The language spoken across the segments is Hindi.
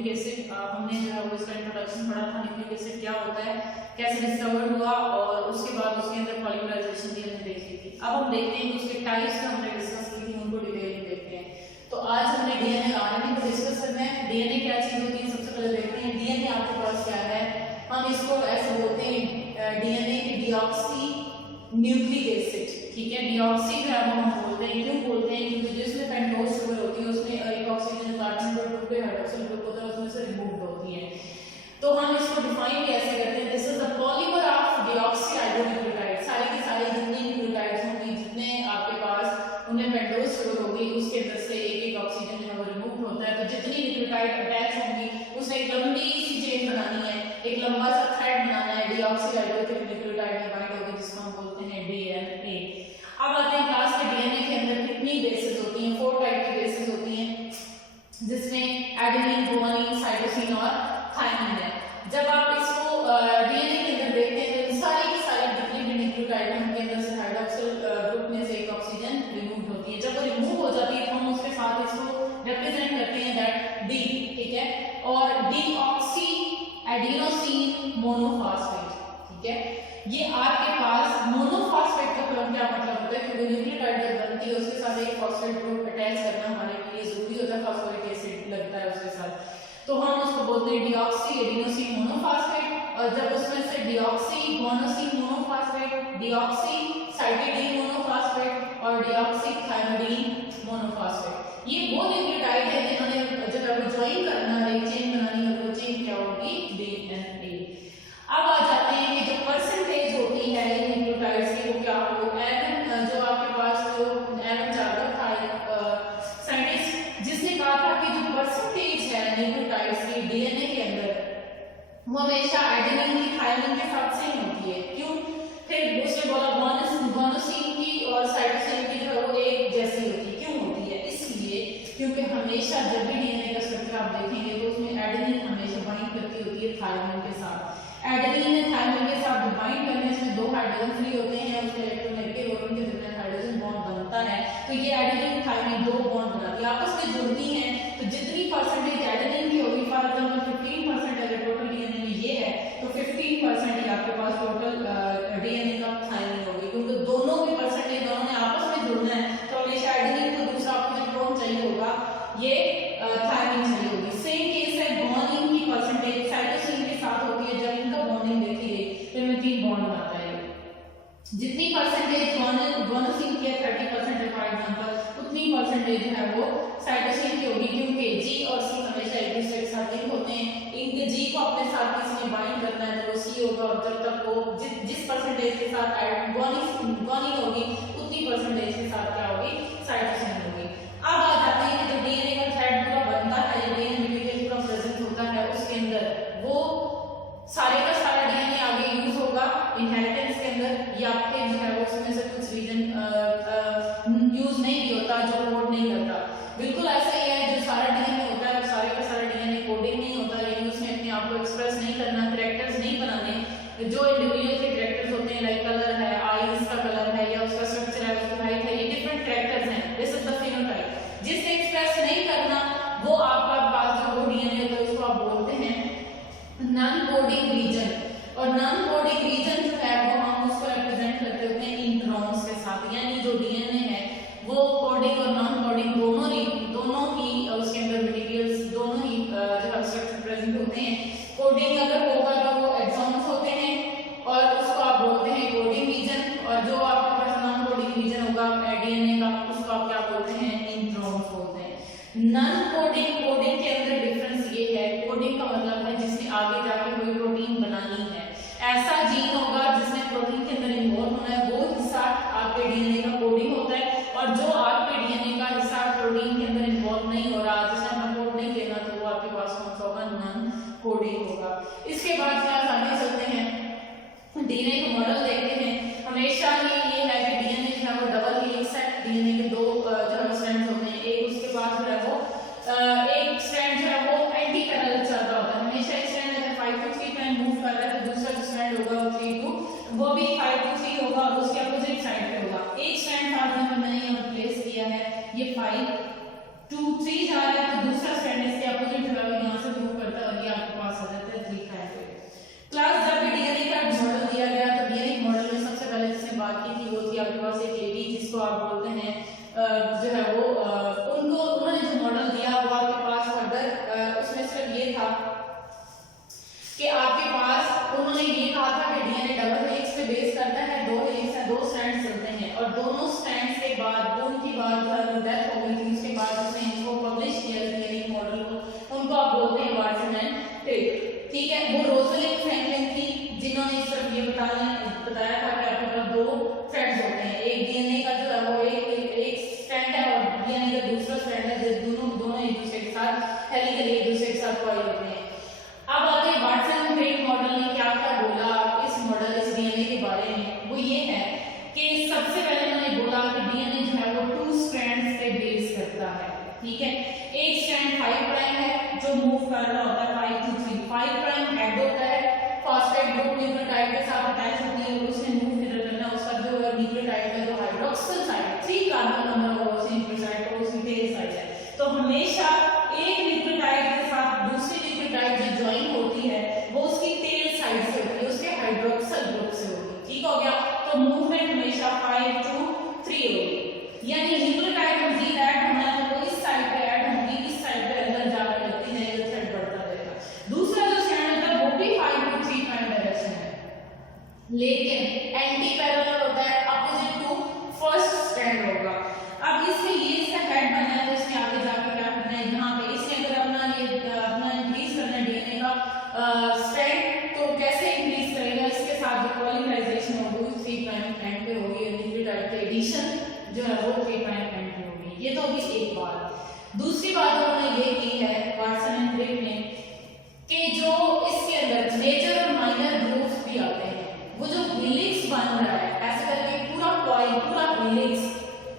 न्यूक्लिक एसिड हमने जो है वो इसका इंट्रोडक्शन पढ़ा था, न्यूक्लिक एसिड क्या होता है, कैसे डिस्कवर हुआ, और उसके बाद उसके अंदर पॉलीमराइजेशन भी हमने देखी थी। अब हम देखते हैं कि उसके टाइप्स जो हमने डिस्कस की थी उनको डिटेल में देखते हैं। तो आज हमने डीएनए आरएनए को डिस्कस करना है। डीएनए क्या चीज होती है सबसे पहले देखते हैं। डीएनए आपके पास क्या है, हम इसको ऐसे बोलते हैं डीएनए की डीऑक्सी न्यूक्लिक एसिड, ठीक है। डीऑक्सी जो है वो हम बोलते हैं, क्यों बोलते हैं, क्योंकि जिसमें पेंटोज शुगर होती है उसमें एक ऑक्सीजन कार्बन ग्रुप पे हाइड्रोक्सिल ग्रुप होता है, उसमें से रिमूव होती है। तो हम इसको डिफाइन कैसे करते हैं, this is the polymer of deoxyribonucleotide. सारी की सारी जितनी न्यूक्लियोटाइड्स होंगी, जितने आपके पास उनमें पेंटोज शुगर होगी, उसके अंदर से एक एक ऑक्सीजन जो है वो रिमूव होता है। तो जितनी न्यूक्लियोटाइड अटैच होंगी उसने एक लंबी सी चेन बनानी है, एक लंबा सा थ्रेड बनाना है, डीऑक्सीराइबोन्यूक्लियोटाइड में बाइंड होगी, जिसको हम बोलते हैं डीएनए। अब आते हैं क्लास के डीएनए के अंदर कितनी बेसेस होती हैं, 4 टाइप की बेसेस होती हैं, जिसमें एडेनिन, गुआनिन, साइटोसिन और थायमिन है। जब आप इसको डीएनए के अंदर देखते हैं तो सारी की सारी जितनी भी न्यूक्लियोटाइड हैं उनके अंदर से हाइड्रोक्सिल ग्रुप में से एक ऑक्सीजन रिमूव होती है। जब वो रिमूव हो जाती है तो हम उसके साथ इसको रिप्रेजेंट करते हैं दैट डी, ठीक है, और डीऑक्सी एडिनोसिन मोनोफॉस्फेट, ठीक है। ये आपके पास मोनोफॉस्फेट का क्या मतलब होता है, क्योंकि न्यूक्लियोटाइड जब बनती है उसके साथ एक फॉस्फेट ग्रुप अटैच करना हमारे लिए जरूरी होता है, फॉस्फोरिक एसिड लगता है उसके साथ, तो हम उसको बोलते हैं डीऑक्सी एडिनोसिन मोनोफॉस्फेट। और जब उसमें से deoxy guanosine monophosphate, deoxy cytidine monophosphate और डीऑक्सी थायमिडीन मोनोफॉस्फेट, ये वो न्यूक्लियोटाइड है जिन्होंने जब आपको ज्वाइन करना है, एक चेन बनानी है, वो चेन क्या होगी, डीएनए। अब आ जाते हैं कि जो परसेंटेज होती है इन न्यूक्लियोटाइड्स की वो क्या होगी। एलन जो आपके पास जो एलन चार्ल्स था साइंटिस्ट, जिसने कहा था कि जो परसेंटेज है न्यूक्लियोटाइड्स की डीएनए के अंदर वो हमेशा एडेनिन की थायमिन के साथ सेम होती है। क्यों, फिर उसने बोला गुआनोसिन की और साइटोसिन की जो है वो एक जैसी होती है। क्यों होती है, इसलिए क्योंकि हमेशा जब भी डीएनए का स्ट्रक्चर आप देखेंगे तो उसमें एडेनिन हमेशा बाइंड करती होती है थायमिन के साथ। एडेनिन थायमिन के साथ बाइंड करने से दो हाइड्रोजन फ्री होते हैं, उसके इलेक्ट्रोनेगेटिव और उनके दरमियान हाइड्रोजन बॉन्ड बनता है, तो ये एडेनिन थायमिन दो बॉन्ड बनाती है, आपस में जुड़ती हैं। तो जितनी परसेंटेज एडेनिन की होगी, फॉर एग्जांपल 15% अगर टोटल डीएनए में ये है तो 15% ही आपके पास टोटल डीएनए का थायमिन होगी, क्योंकि दोनों की परसेंटेज दोनों ने आपस में जुड़ना है, तो हमेशा एडेनिन को दूसरा ऑक्सीजन कौन चाहिए होगा, ये थायमिन चाहिए होगी। सेम केस है गुआनिन की परसेंटेज साइटोसिन के साथ होती है। जब इनका बॉन्डिंग देखी गई तो इनमें 3 बॉन्ड बनाता है। जितनी परसेंटेज गुआनोसिन की है 30% है फॉर एग्जांपल, उतनी परसेंटेज जो है वो साइटोसिन की होगी, क्योंकि जी और सी हमेशा एक दूसरे के साथ लिंक होते हैं। इनके जी को अपने साथ किसी ने बाइंड करना है तो वो सी होगा, और जब तक वो जिस परसेंटेज के साथ गुआनिन होगी उतनी परसेंटेज के साथ क्या होगी, साइटोसिन होगी। अब आ जाते हैं कि जो डीएनए का थ्रेड पूरा बनता है, या डीएनए मटेरियल पूरा प्रेजेंट होता है, उसके अंदर वो सारे का सारा डीएनए आगे यूज होगा इनहेरिटेंस के अंदर, या फिर जो है वो उसमें से कुछ रीजन यूज नहीं भी होता, जो कोड नहीं करता। बिल्कुल ऐसा ही है, जो सारा डीएनए होता है वो सारे का सारा डीएनए कोडिंग नहीं होता, यानी उसमें अपने आप को एक्सप्रेस नहीं करना, कैरेक्टर्स नहीं बनाने। जो इंडिविजुअल के कैरेक्टर्स होते हैं, लाइक कलर है, आईज का कलर है, या उसका स्ट्रक्चर है, उसकी हाइट है, ये डिफरेंट कैरेक्टर्स हैं, दिस इज द फेनोटाइप। जिसने एक्सप्रेस नहीं करना वो आपका पास जो डीएनए होता है उसको आप बोलते हैं नॉन कोडिंग रीजन। और नॉन कोडिंग रीजन जो है वो हम उसको रिप्रेजेंट करते होते हैं इंट्रॉन्स के साथ, यानी जो डीएनए है वो कोडिंग और नॉन कोडिंग दोनों ही उसके अंदर मटेरियल्स दोनों ही जो है स्ट्रक्चर प्रेजेंट होते हैं। कोडिंग अगर होगा तो वो एक्सॉन्स होते हैं और उसको आप बोलते हैं कोडिंग रीजन, और जो आपके पास नॉन कोडिंग रीजन होगा डीएनए का उसको आप क्या बोलते हैं, इंट्रॉन्स बोलते हैं। नॉन कोडिंग के अंदर डिफरेंस ये है, कोडिंग का मतलब है जिसने आगे जाके कोई प्रोटीन बनानी है, ऐसा जीन होगा जिसने प्रोटीन के अंदर इन्वॉल्व होना है, वो हिस्सा आपके डीएनए का कोडिंग होता है। और जो आपके डीएनए का हिस्सा प्रोटीन के अंदर इन्वॉल्व नहीं हो रहा, जिसने अपना कोड नहीं देना, तो वो आपके पास कौन सा होगा, नॉन कोडिंग होगा। इसके बाद क्या आगे चलते हैं, डीएनए का मॉडल देखते हैं। हमेशा ही ये है कि डीएनए जो है वो डबल हेलिक्स है, डीएनए के दो जो है स्ट्रैंड्स होते हैं, एक उसके बाद जो है वो एक स्ट्रैंड जो है वो एंटी पैरेलल चल रहा होता है। हमेशा एक स्ट्रैंड अगर 5 to 3 पे मूव कर रहा है तो दूसरा जो स्ट्रैंड होगा वो 3 to वो भी 5 to 3 होगा और उसके अपोजिट साइड पे होगा। एक स्ट्रैंड फॉर एग्जांपल मैंने यहाँ प्लेस किया है, ये 5 to 3 जा रहा है, तो दूसरा स्ट्रैंड इसके अपोजिट जो है यहाँ से मूव कॉइल होते हैं। अब आते हैं वाटसन एंड क्रिक मॉडल ने क्या क्या बोला इस मॉडल इस डीएनए के बारे में। वो ये है कि सबसे पहले उन्होंने बोला कि डीएनए जो है वो 2 स्ट्रैंड्स पे बेस करता है, ठीक है। एक स्ट्रैंड 5 प्राइम है जो मूव कर रहा होता है 5 to 3, 5 प्राइम हेड होता है, फॉस्फेट ग्रुप न्यूक्लियोटाइड के साथ अटैच होती है और उसने मूव किधर करना है, उसका जो न्यूक्लियोटाइड का जो हाइड्रोक्सिल साइड 3 कार्बन नंबर होगा उस न्यूक्लियोटाइड को उसकी टेल साइड है। तो हमेशा एक न्यूक्लियोटाइड के साथ दूसरी न्यूक्लियोटाइड जो ज्वाइन होती है वो उसकी टेल साइड से होती है, उसके हाइड्रोक्सिल ग्रुप से होती है, ठीक हो गया। तो मूवमेंट हमेशा 5 to 3 होगी, यानी न्यूक्लियोटाइड मजीद ऐड होना है तो इस साइड पे ऐड होगी, इस साइड पे अंदर जाकर लगती जाएगी, थ्रेड बढ़ता जाएगा। दूसरा जो स्ट्रैंड होता है वो भी 5 to 3 प्राइम डायरेक्शन है, लेकिन एंटी पैरेलल होता है, अपोजिट टू फर्स्ट स्ट्रैंड होगा। अब इसमें ये इसका हेड बना है तो इसने आगे जाके क्या करना है, यहाँ पे इसने अगर अपना इंक्रीज करना है डीएनए का स्ट्रैंड तो कैसे इंक्रीज करेगा, इसके साथ जो पॉलीमराइजेशन होगी 3 प्राइम एंड पे होगी, न्यूक्लियोटाइड के एडिशन जो है वो 3 प्राइम एंड पे होगी। ये तो अभी एक बात। दूसरी बात उन्होंने ये की है वाटसन एंड क्रिक ने कि जो इसके अंदर मेजर और माइनर ग्रुप्स भी आते हैं, वो जो हेलिक्स बन रहा है ऐसे करके पूरा कॉइल पूरा हेलिक्स,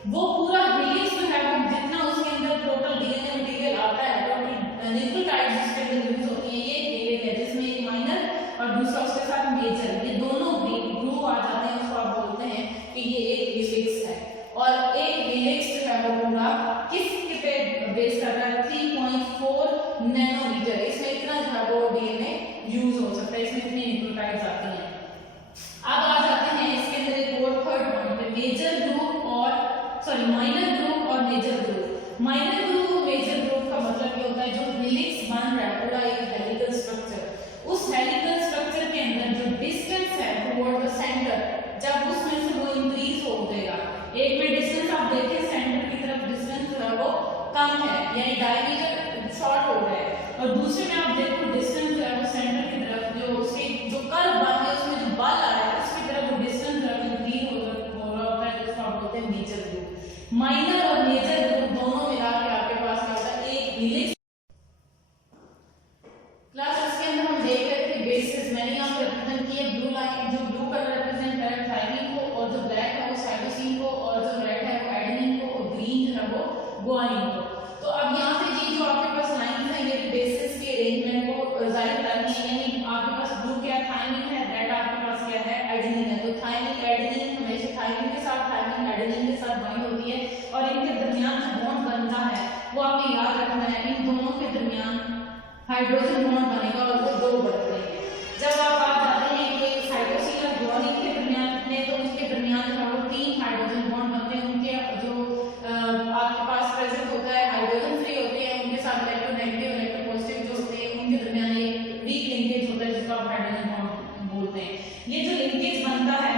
वो पूरा हेलिक्स जो है वो जितना उसके अंदर टोटल डीएनए मटेरियल आता है, टोटल न्यूक्लियोटाइड जिसके अंदर यूज होती है, ये हेलिक्स है जिसमें एक माइनर और दूसरा उसके साथ मेजर, ये दोनों ग्रुप आ जाते हैं, उसको आप बोलते हैं कि ये एक हेलिक्स है। और एक हेलिक्स जो है वो पूरा किस पे बेस कर रहा है 3.4 नैनोमीटर, इसमें इतना जो है वो डीएनए यूज हो सकता है, इसमें इतनी न्यूक्लियोटाइड्स आती हैं। अब आ जाते हैं इसके अंदर एक और थर्ड पॉइंट पे, मेजर ग्रुप और सॉरी माइनर ग्रुप और मेजर ग्रुप। माइनर ग्रुप और मेजर ग्रुप का मतलब ये होता है जो हेलिक्स बन रहा है पूरा एक हेलिकल स्ट्रक्चर, उस हेलिकल स्ट्रक्चर के अंदर जो डिस्टेंस है टुवर्ड द सेंटर, जब उसमें से वो इंक्रीज हो जाएगा, एक में डिस्टेंस आप देखें सेंटर की तरफ डिस्टेंस जो है वो कम है यानी डायमीटर शॉर्ट हो गया है, और दूसरे में आप देखो डिस्टेंस जो है वो सेंटर की तरफ जो उसके जो कर्व बन है उसमें जो बल आ रहा है उसकी तरफ वो डिस्टेंस जो है वो इंक्रीज हो रहा होता है, जिसको आप बोलते हैं मेजर ग्रुप। माइनर और मेजर ग्रुप दोनों मिला के आपके पास क्या होता है एक हेलिक्स। क्लास इसके अंदर हम देख रहे थे बेसिस, मैंने यहाँ पे रिप्रेजेंट किया ब्लू लाइन, जो ब्लू कलर रिप्रेजेंट कर रहा है थायमिन को, और जो ब्लैक है वो साइटोसिन को, और जो रेड है वो एडेनिन को, और ग्रीन जो है वो गुआनिन को। तो अब यहाँ पे जी जो आपके पास लाइन है ये बेसिस के अरेंजमेंट को जाहिर करनी है, यानी आपके पास ब्लू क्या थायमिन है, रेड आपके पास क्या है एडेनिन है। तो थायमिन एडेनिन हमेशा थायमिन के साथ थायमिन एडेनिन के साथ बाइंड होती है, और इनके दरमियान जो बॉन्ड बनता है वो आपको याद रखना है, इन दोनों के दरमियान हाइड्रोजन बॉन्ड बनेगा और वो 2 बनते हैं। जब आप जाते हैं कि साइटोसिन और गुआनिन के दरमियान में, तो उसके दरमियान जो है वो 3 हाइड्रोजन बॉन्ड बनते हैं, उनके जो आपके पास प्रेजेंट होता है हाइड्रोजन फ्री होते हैं, उनके साथ इलेक्ट्रोनेगेटिव इलेक्ट्रोपॉजिटिव जो होते हैं उनके दरमियान एक वीक लिंकेज होता है जिसको आप हाइड्रोजन बॉन्ड बोलते हैं। ये जो लिंकेज बनता है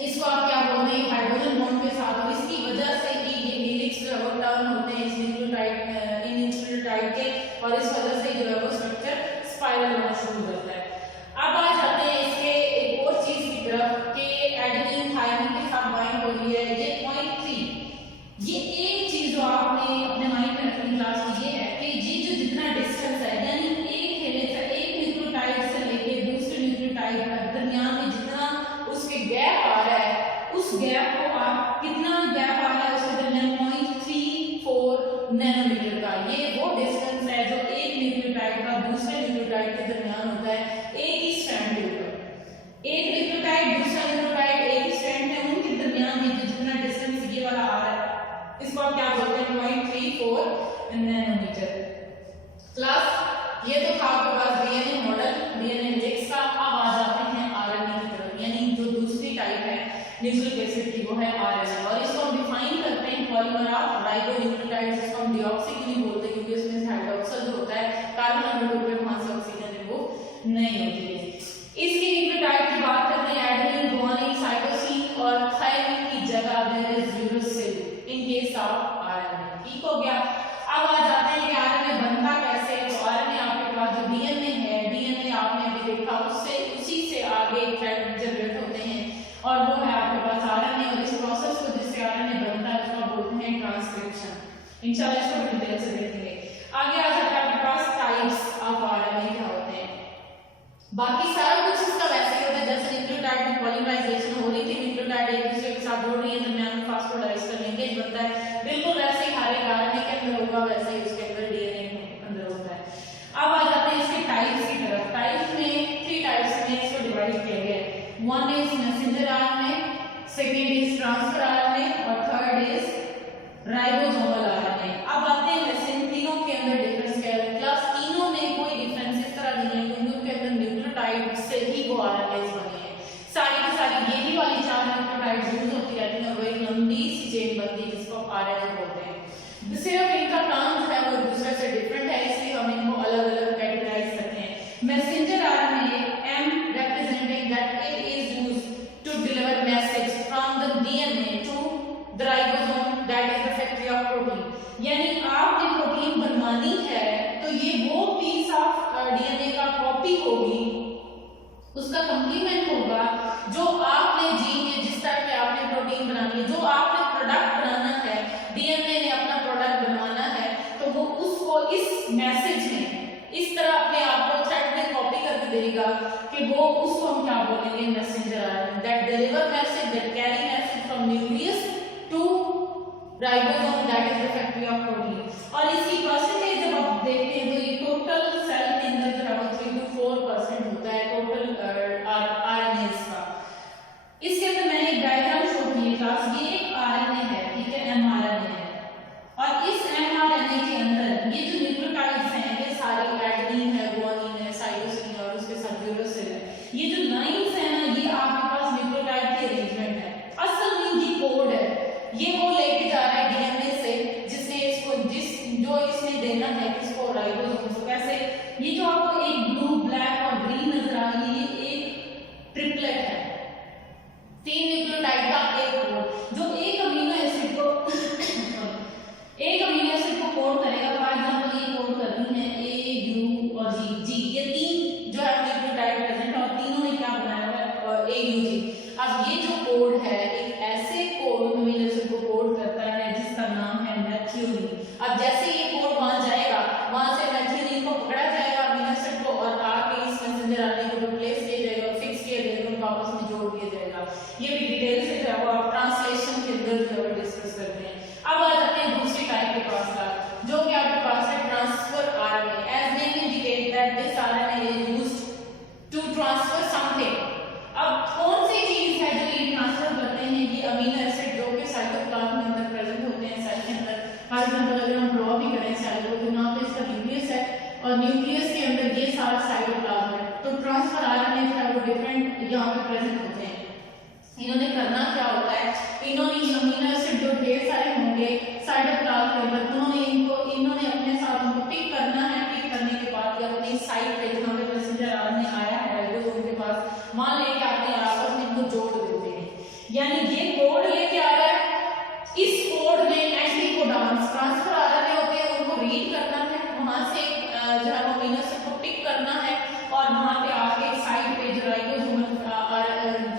इसको आप क्या बोलते हैं हाइड्रोजन बॉन्ड के साथ, और इसकी वजह से ही ये हेलिक्स जो है वो टर्न होते हैं इस न्यूक्लियोटाइड के, और इस वजह से जो है वो स्ट्रक्चर स्पाइरल होना शुरू हो जाता है। अब आ जाते हैं इसके एक और चीज की तरफ कि एडेनिन थायमिन के साथ बाइंड हो रही है, ये पॉइंट 3। ये एक चीज जो आपने अपने माइंड में रखनी क्लास में ये है कि ये जो जितना डिस्टेंस है, यानी एक हेलिक्स एक न्यूक्लियोटाइड से लेके दूसरे न्यूक्लियोटाइड के दरमियान में जितना उसके गैप आ रहा है, उस गैप को आप कितना गैप आ रहा है उसके दरमियान 0.34 नैनोमीटर का, ये वो डिस्टेंस है जो एक न्यूक्लियोटाइड का दूसरे न्यूक्लियोटाइड के दरमियान होता है एक ही स्ट्रैंड के ऊपर। एक न्यूक्लियोटाइड दूसरा न्यूक्लियोटाइड एक ही स्ट्रैंड है, उनके दरमियान में जो जितना डिस्टेंस ये वाला आ रहा है इसको आप क्या बोलते हैं 0.34 नैनोमीटर। क्लास ये तो था आपके पास डीएनए मॉडल डीएनए हेलिक्स का। अब आ जाते हैं आरएनए की तरफ, यानी जो दूसरी टाइप है न्यूक्लिक एसिड की वो है आरएनए, और इसको हम डिफाइन करते हैं पॉलीमर ऑफ राइबोन्यूक्लियोटाइड, जिसको हम डीऑक्सी क्यों नहीं बोलते क्योंकि उसमें हाइड्रोक्सिल जो होता है कार्बन नंबर 2 पे वहां से ऑक्सीजन रिमूव नहीं होती है। इसके न्यूक्लियोटाइड की बात करते हैं एडेनिन गुआनिन साइटोसिन और थायमिन की जगह there is uracil in case of RNA. ठीक हो गया। अब आ जाते हैं कि आरएनए बनता कैसे। तो आरएनए आपके पास जो डीएनए है, डीएनए आपने अभी देखा उससे उसी से आगे थ्रेड जनरेट होते हैं और वो है आपके पास आरएनए, और इस प्रोसेस को जिससे आरएनए बनता है उसको बोलते हैं ट्रांसक्रिप्शन। इंशाल्लाह इसको डिटेल से देखेंगे। आगे आ जाता है आपके पास टाइप ट्रांसफर आरएनए और थर्ड इज राइबोसोमल आरएनए। अब आते हैं वैसे इन तीनों के अंदर डिफरेंस क्या है। क्लास तीनों में कोई डिफरेंस इस तरह नहीं है क्योंकि उनके अंदर न्यूक्लियोटाइड से ही वो आरएनएस बने हैं। सारी की सारी यही वाली 4 न्यूक्लियोटाइड यूज होती रहती है और वही लंबी सी चेन बनती है जिसको आरएनए बोलते हैं। सिर्फ इनका काम जो है वो दूसरे से डिफरेंट है, इसलिए हम इनको अलग अलग कैटेगराइज करते हैं। Messenger RNA M representing that it is used to deliver message from the DNA to the ribosome that is the factory of protein। यानी आपने प्रोटीन बनवानी है तो ये वो पीस ऑफ डीएनए का कॉपी होगी, उसका कंप्लीमेंट होगा जो आपने जीन में जिस तरह के आपने प्रोटीन बनानी है, जो आपने प्रोडक्ट बनाना है, डीएनए ने अपना प्रोडक्ट बनवाना है तो वो उसको इस मैसेज में इस तरह अपने आप को थ्रेड में कॉपी करके देगा कि वो उसको हम क्या बोलेंगे messenger RNA that deliver message that carry message from nucleus to ribosome that is the factory of protein. और इसकी परसेंटेज जब आप देखते हैं तो ये टोटल सेल के अंदर जो है वो 3 to 4% होता है टोटल आरएनएस का। इसके अंदर मैंने एक डायग्राम शो की है क्लास, ये एक आरएनए है, ठीक है, एमआरएनए है और इस एमआरएनए के अंदर ये जो न्यूक्लियोटाइड्स हैं ये सारे एडेनिन है, गुआनिन है, साइटोसिन है और उसके साथ यूरोसिल है। ये जो लाइंस है ना ये आपके पास न्यूक्लियोटाइड की अरेंजमेंट है, असल में ये कोड है, ये वो लेके जा रहा है डीएनए से जिसने इसको जो इसने देना है किसको राइबोसोम को। कैसे ये जो आपको एक ब्लू ब्लैक और ग्रीन नजर आ रही है ये एक ट्रिपलेट है, 3 न्यूक्लियोटाइड का एक कोड जो एक अमीनो एसिड को कोड करेगा। फॉर एग्जांपल ये कोड करती है ए यू और जी, ये 3 जो है न्यूक्लियोटाइड प्रेजेंट और तीनों ने क्या बनाया हुआ है और ए यू जी। अब ये जो कोड है एक ऐसे कोड अमीनो एसिड को कोड करता है जिसका नाम है मैथ्यूनिन। अब जैसे ये कोड वहां जाएगा वहां से मैथ्यूनिन को पकड़ा जाएगा अमीनो एसिड को और आके इस मैसेंजर आरएनए को रिप्लेस किया जाएगा, फिक्स किया जाएगा, उनको आपस में जोड़ दिया जाएगा। ये भी डिटेल से जो है वो आप ट्रांसलेशन के अंदर जो है डिस्कस करते हैं। अब आ जाते हैं दूसरी टाइप के पास जो कि आपके पास है transfer RNA. As name indicate that this RNA is used to transfer something. अब कौन सी चीज है जो ये ट्रांसफर करते हैं, ये अमीनो एसिड जो कि साइटोप्लाज्म के अंदर प्रेजेंट होते हैं सेल के अंदर। फॉर एग्जांपल अगर हम ड्रॉ भी करें सेल को तो यहाँ पे इसका न्यूक्लियस है और न्यूक्लियस के अंदर ये सारा साइटोप्लाज्म है, तो ट्रांसफर आरएनए जो है वो डिफरेंट यहाँ पे प्रेजेंट होते हैं। इन्होंने करना क्या होता है, इन्होंने अमीनो एसिड जो ढेर सारे होंगे साइटोप्लाज्म के अंदर इन्होंने अपने साथ उनको पिक करना है। पिक करने के बाद ये अपनी साइट पे जहाँ पे मैसेंजर आरएनए आया है राइबोसोम के पास वहां लेके आते हैं, आपस में इनको जोड़ देते हैं। यानी ये कोड लेके आ रहा है, इस कोड में एंटीकोडॉन्स ट्रांसफर आरएनए होते हैं, उनको रीड करना है, वहां से जो है अमीनो एसिड को पिक करना है और वहां पे आके साइट पे जो राइबोसोम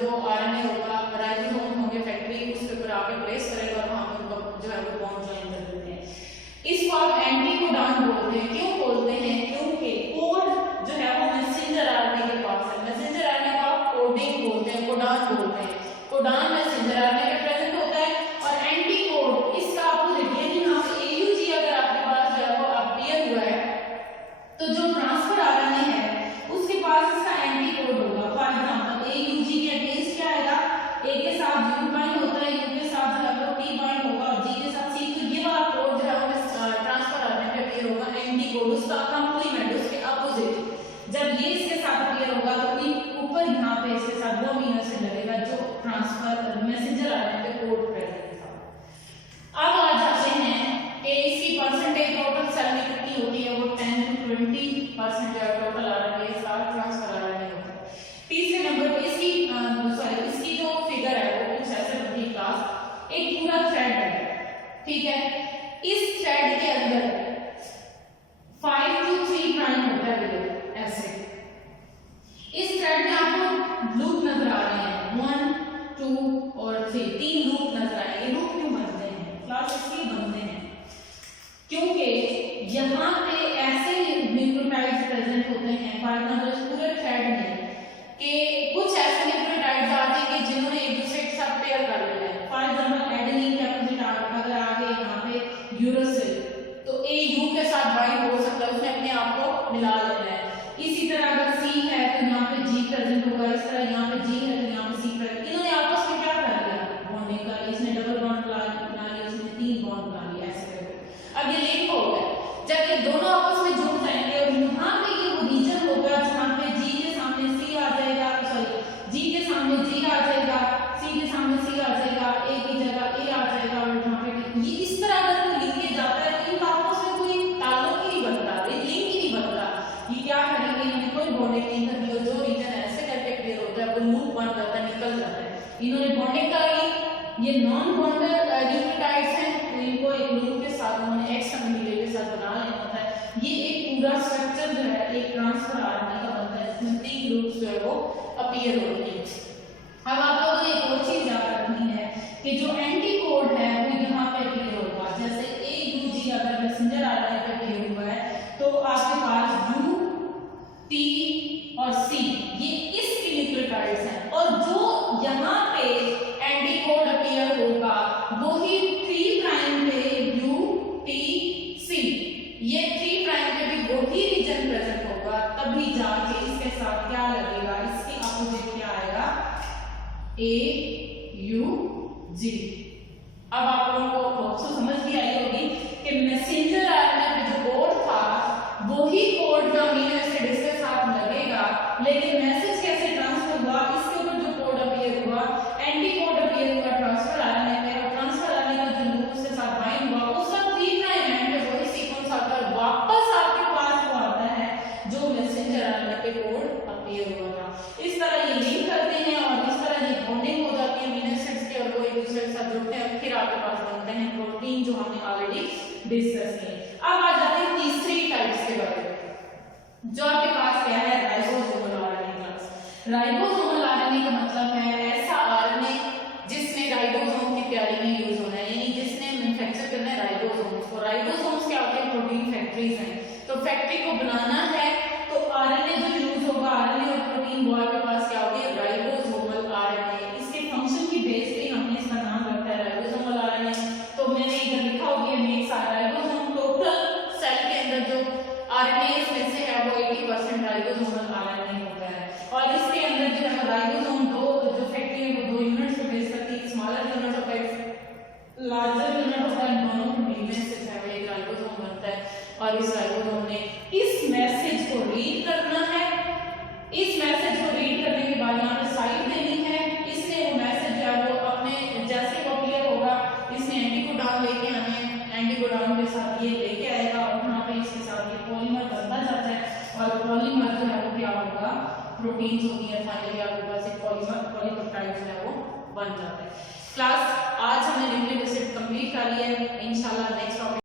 जो आरएनए होगा राइबोसोम होंगे फैक्ट्री उसके ऊपर आके प्लेस करेगा और वहां पे जो है वो बॉन्ड ज्वाइन कर देते हैं। इसको आप एंटीकोडॉन बोलते हैं। क्यों बोलते हैं? क्योंकि कोड जो है वो मैसेंजर आरएनए के पास है। मैसेंजर आरएनए को आप कोडिंग बोलते हैं, कोडॉन बोलते हैं। कोडॉन मैसेंजर आरएनए में प्रेजेंट होता है और एंटीकोड इसका अपोजिट यानी यहाँ पे एयूजी अगर आपके पास जो है वो अपीयर हुआ है तो जो ट्रांसफर आरएनए है उसके पास इसका एंटीकोड होगा। फॉर एग्जांपल एयूजी के अगेंस्ट क्या आएगा, ए के साथ यू बाइंड होता है, यू के साथ जो है वो टी बाइंड होगा और जी के साथ सी। तो ये वाला कोड जो है वो ट्रांसफर आरएनए पे अपीयर होगा, एंटीकोड उसका कंप्लीमेंट उसके अपोजिट। जब ये इसके साथ अपीयर होगा तो ऊपर यहाँ पे इसके साथ वो अमीनो एसिड लगेगा जो ट्रांसफर मैसेंजर आरएनए पे कोड प्रेजेंट था। अब आ जाते हैं कि इसकी परसेंटेज टोटल सेल में कितनी होती है, वो 10 to 20% जो टोटल आरएनए के साथ ट्रांसफर आरएनए होता है। तीसरे नंबर पे इसकी जो फिगर है वो कुछ ऐसे बनती है क्लास, एक पूरा थ्रेड है, ठीक है। इस थ्रेड के अंदर 5 to 3 प्राइम होता है ऐसे। इस थ्रेड में आपको लूप नजर आ रहे हैं 1, 2 और 3, 3 लूप नजर आ रहे हैं। लूप क्यों बनते हैं क्लास? इसलिए बनते हैं क्योंकि यहाँ पे ऐसे न्यूक्लियोटाइड्स प्रेजेंट होते हैं फॉर एग्जांपल पूरे थ्रेड में कि कुछ ऐसे न्यूक्लियोटाइड्स आते हैं कि जिन्होंने एक दूसरे के साथ पेयर कर लेना है। फॉर एग्जांपल एडेनिन के अपोजिट अगर आगे यहाँ पे यूरोसिल तो ए यू के साथ बाइंड हो सकता है, उसने अपने आप को मिला लेना है। इसी तरह अगर सी है तो यहाँ पे जी प्रेजेंट होगा, इस तरह यहाँ पे जी है तो यहाँ पे सी प्रेजेंट। इन्होंने आपस में क्या कर लिया बॉन्डिंग का, इसने डबल बॉन्ड बना लिया, इसने 3 बॉन्ड बना लिया, ऐसे करके अब ये लिंक हो गया। जब ये दोनों आपस में जुड़ जाएंगे और यहाँ पे ये वो रीजन होगा जहाँ पे जी के सामने सी आ जाएगा, सॉरी जी के सामने जी आ जाएगा, सी के सामने सी आ जाएगा, ए की जगह ए आ जाएगा, और यहाँ पे ये इस तरह अगर कोई लिंकेज जाता है तो इनका आपस में कोई ताल्लुक ही नहीं बनता, लिंक ही नहीं बनता। ये क्या करेंगे, इन्होंने कोई बॉन्डिंग नहीं कर दी और जो रीजन ऐसे करके क्लियर होता है वो लूप बन जाता है, निकल जाता है। इन्होंने बॉन्डिंग कर ली, ये नॉन बॉन्डेड न्यूक्लियोटाइड्स हैं तो इनको एक लूप के साथ उन्होंने एक्स्ट्रा के साथ बना लेना होता है। ये एक पूरा स्ट्रक्चर जो है एक ट्रांसफर आरएनए का बनता है जिसमें 3 ग्रुप्स जो है वो अपीयर होते हैं। अब आप लोगों ने एक और चीज याद रखनी है कि जो एंटीकोड है वो यहाँ पे अपीयर होगा, जैसे AUG अगर मैसेंजर आरएनए पे अपीयर हुआ है तो आपके पास U, T और C ये इसके न्यूक्लियोटाइड्स हैं, और जो यहाँ पे एंटीकोड अपीयर होगा वो ही 3 प्राइम पे U, T, C, ये 3 प्राइम पे भी वही रीजन प्रेजेंट होगा, तभी जाके इसके साथ क्या लगेगा, इसके अपोजिट क्या आएगा, AUG। अब आप लोगों को समझ भी आई होगी कि मैसेंजर आरएनए पे जो कोड था वही कोड का अमीनो एसिड इसके साथ लगेगा, लेकिन मैसेज कैसे ट्रांसफर हुआ, इसके ऊपर जो कोड अपीयर हुआ, एंटीकोड अपीयर हुआ ट्रांसफर आरएनए में, और ट्रांसफर आरएनए का जो लूप उसके साथ बाइंड हुआ उसका 3 प्राइम एंड पे वही सीक्वेंस आता है, वापस आपके पास वो आता है जो मैसेंजर आरएनए पे कोड अपीयर हुआ था। इस तरह ये लिंक करते हैं और इस तरह ये बॉन्डिंग हो जाती है अमीनो एसिड्स के, और वो एक दूसरे के साथ जुड़ते हैं, फिर आपके पास बनते हैं प्रोटीन जो हमने ऑलरेडी डिस्कस किए। अब आ जाते हैं तीसरी टाइप्स के बारे में, जो आपके पास क्या है, ribosomal RNA class. Ribosomal RNA का मतलब है ऐसा आरएनए जिसमें राइबोसोम की तैयारी में यूज होना है, यानी जिसने मैन्युफैक्चर करना है राइबोसोम्स को। राइबोसोम्स क्या होते हैं, प्रोटीन फैक्ट्रीज हैं, तो फैक्ट्री को बनाना है तो आरएनए जो यूज होगा, आरएनए और प्रोटीन वो आपके पास क्या होगी, राइबोसोमल आरएनए। इसके फंक्शन की बेस पे हमने इसका नाम रखा है राइबोसोमल आरएनए। तो मैंने इधर लिखा होगी मेक्स राइबोसोम, टोटल सेल के अंदर जो आरएनए इसमें से है वो 80% राइबोसोमल आरएनए होता है, और इसके अंदर जो है राइबोसोम दो जो फैक्ट्री है वो 2 यूनिट्स को बेस करती है, स्मॉलर यूनिट होता है, लार्जर यूनिट होता है, दोनों के मिलने से जो है एक राइबोसोम बनता है। और इस राइबोसोम ने इस मैसेज को रीड करना है, इस मैसेज को रीड करने के बाद यहाँ पे साइड देनी है, इसने वो मैसेज जो है वो अपने जैसे वो क्लियर होगा इसने एंटीकोडॉन लेके आने हैं, एंटीकोडॉन के साथ ये लेके आएगा और यहाँ पे इसके साथ ये पॉलीमर बनता जाता है, और पॉलीमर जो है वो क्या होगा, प्रोटीन्स होती है, फाइनली आपके पास एक पॉलीपेप्टाइड जो है वो बन जाता है। क्लास आज हमने न्यूक्लिक एसिड कंप्लीट कर लिया है, इंशाल्लाह नेक्स्ट